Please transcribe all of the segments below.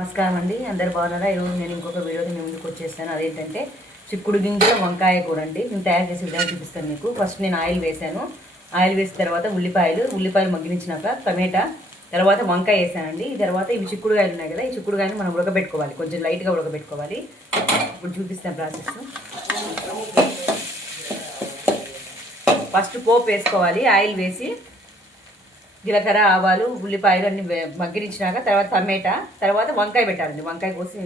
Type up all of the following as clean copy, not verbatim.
నమస్కారం అండి, అందరు బాగున్నారా? ఈరోజు నేను ఇంకొక వీడియోతో మీ ముందుకు వచ్చేసాను. అదేంటంటే చిక్కుడు గింజల వంకాయ కూర అండి. నేను తయారు చేసే విధానం చూపిస్తాను మీకు. ఫస్ట్ నేను ఆయిల్ వేసాను. ఆయిల్ వేసిన తర్వాత ఉల్లిపాయలు మగ్గించినాక టమాటా, తర్వాత వంకాయ వేసానండి. ఈ తర్వాత ఇవి చిక్కుడుగాయలు ఉన్నాయి కదా, ఈ చిక్కుడుగాయలు మనం ఉడకబెట్టుకోవాలి, కొంచెం లైట్గా ఉడకబెట్టుకోవాలి. ఇప్పుడు చూపిస్తాను ప్రాసెస్. ఫస్ట్ పోపు వేసుకోవాలి. ఆయిల్ వేసి జీలకర్ర, ఆవాలు, ఉల్లిపాయలు అన్ని మగ్గించినాక తర్వాత టమాటా, తర్వాత వంకాయ పెట్టాలండి. వంకాయ కోసి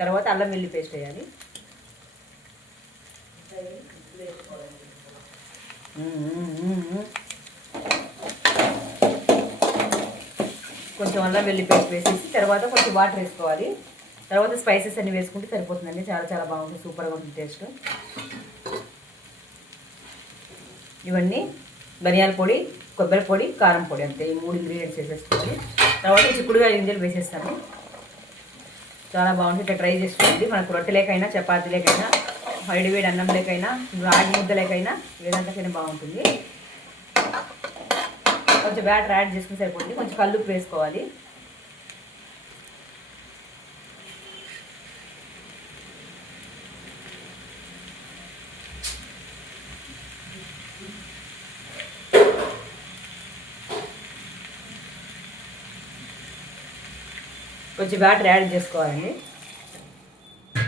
తర్వాత అల్లం వెల్లుల్లి పేస్ట్ వేయాలి. కొంచెం అల్లం వెల్లుల్లి పేస్ట్ వేసేసి తర్వాత కొంచెం వాటర్ వేసుకోవాలి. తర్వాత స్పైసెస్ అన్ని వేసుకుంటే సరిపోతుందండి. చాలా చాలా బాగుంటుంది, సూపర్గా ఉంటుంది టేస్ట్. ఇవన్నీ ధనియాల పొడి, కొబ్బరి పొడి, కారం పొడి, అంతే. ఈ 3 ఇంగ్రీడియంట్స్ వేసేసుకోవాలి. తర్వాత చిక్కుడుగా గింజలు వేసేస్తాను. చాలా బాగుంటుంది, ఇట్లా ట్రై చేసుకోండి. మనకు రొట్టె లేకైనా, చపాతీ లేకైనా, వేడి అన్నం లేకైనా, రాగి ముద్ద లేకైనా, ఏదంతకైనా బాగుంటుంది. కొంచెం బ్యాటర్ యాడ్ చేసుకుని సరిపోతుంది. కొంచెం కల్లుప్పు వేసుకోవాలి. కొంచెం బ్యాటర్ యాడ్ చేసుకోవాలండి.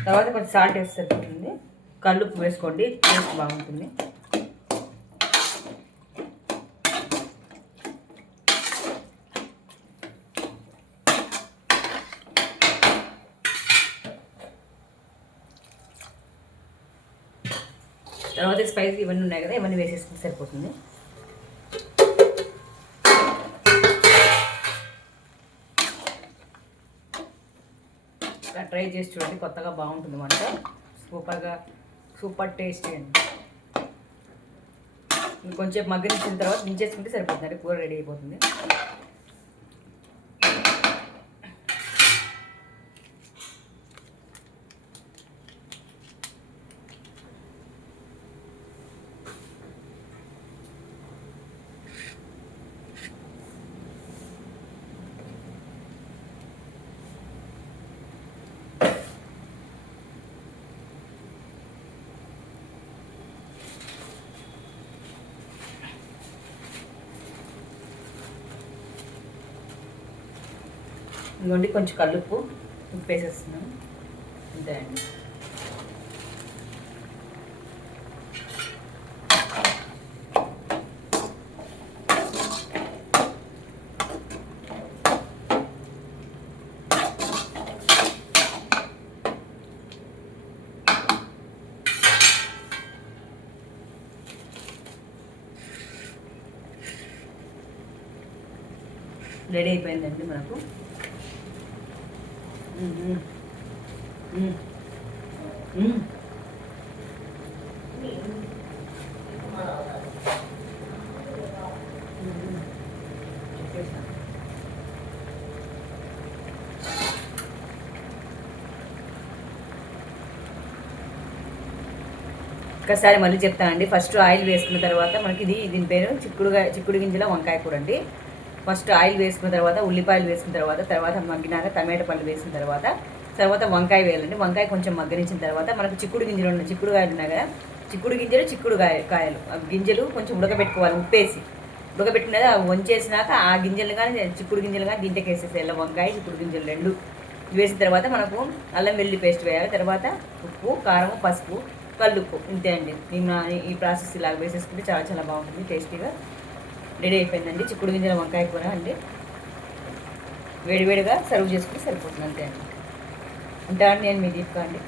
తర్వాత కొంచెం సాల్ట్ వేసి సరిపోతుంది. కల్లుప్పు వేసుకోండి, టేస్ట్ బాగుంటుంది. తర్వాత స్పైసీ ఇవన్నీ ఉన్నాయి కదా, ఇవన్నీ వేసేసుకుంటే సరిపోతుంది. ట్రై చేసి చూడండి, కొత్తగా బాగుంటుంది వంట. సూపర్ టేస్టీ అండి. ఇంకొంచెం మగ్గనిచ్చిన తర్వాత దించేసుకుంటే సరిపోతుంది, అంటే కూర రెడీ అయిపోతుంది. ఇదిగోండి, కొంచెం కల్లుప్పు, ఉప్పు వేసేస్తున్నాను, అంతే అండి. రెడీ అయిపోయిందండి మనకు. ఒకసారి మళ్ళీ చెప్తానండి. ఫస్ట్ ఆయిల్ వేసుకున్న తర్వాత మనకి దీని పేరు చిక్కుడు గింజల వంకాయ కూర అండి. ఫస్ట్ ఆయిల్ వేసుకున్న తర్వాత ఉల్లిపాయలు వేసుకున్న తర్వాత మగ్గినాక టమాటా పళ్ళు వేసిన తర్వాత వంకాయ వేయాలండి. వంకాయ కొంచెం మగ్గనించిన తర్వాత మనకు చిక్కుడుకాయలు ఉన్నాయి కదా, చిక్కుడుకాయలు గింజలు కొంచెం ఉడకబెట్టుకోవాలి. ఉప్పేసి ఉడకబెట్టినది వంచేసినాక ఆ గింజలు కానీ చిక్కుడు గింజలు కానీ దీంట్లోకి వేసేసేయాలి. వంకాయ, చిక్కుడు గింజలు 2 వేసిన తర్వాత మనకు అల్లం వెల్లుల్లి పేస్ట్ వేయాలి. తర్వాత ఉప్పు, కారం, పసుపు, కల్లుప్పు, ఇంతే అండి. ఈ ప్రాసెస్ ఇలా వేసేసుకుంటే చాలా చాలా బాగుంటుంది, టేస్టీగా రెడీ అయిపోయిందండి చిక్కుడు గింజల వంకాయ కూర అండి. వేడివేడిగా సర్వ్ చేసుకుంటే సరిపోతుంది, అంతే అండి. ఉంటాను నేను, మీ దీపిక అండి.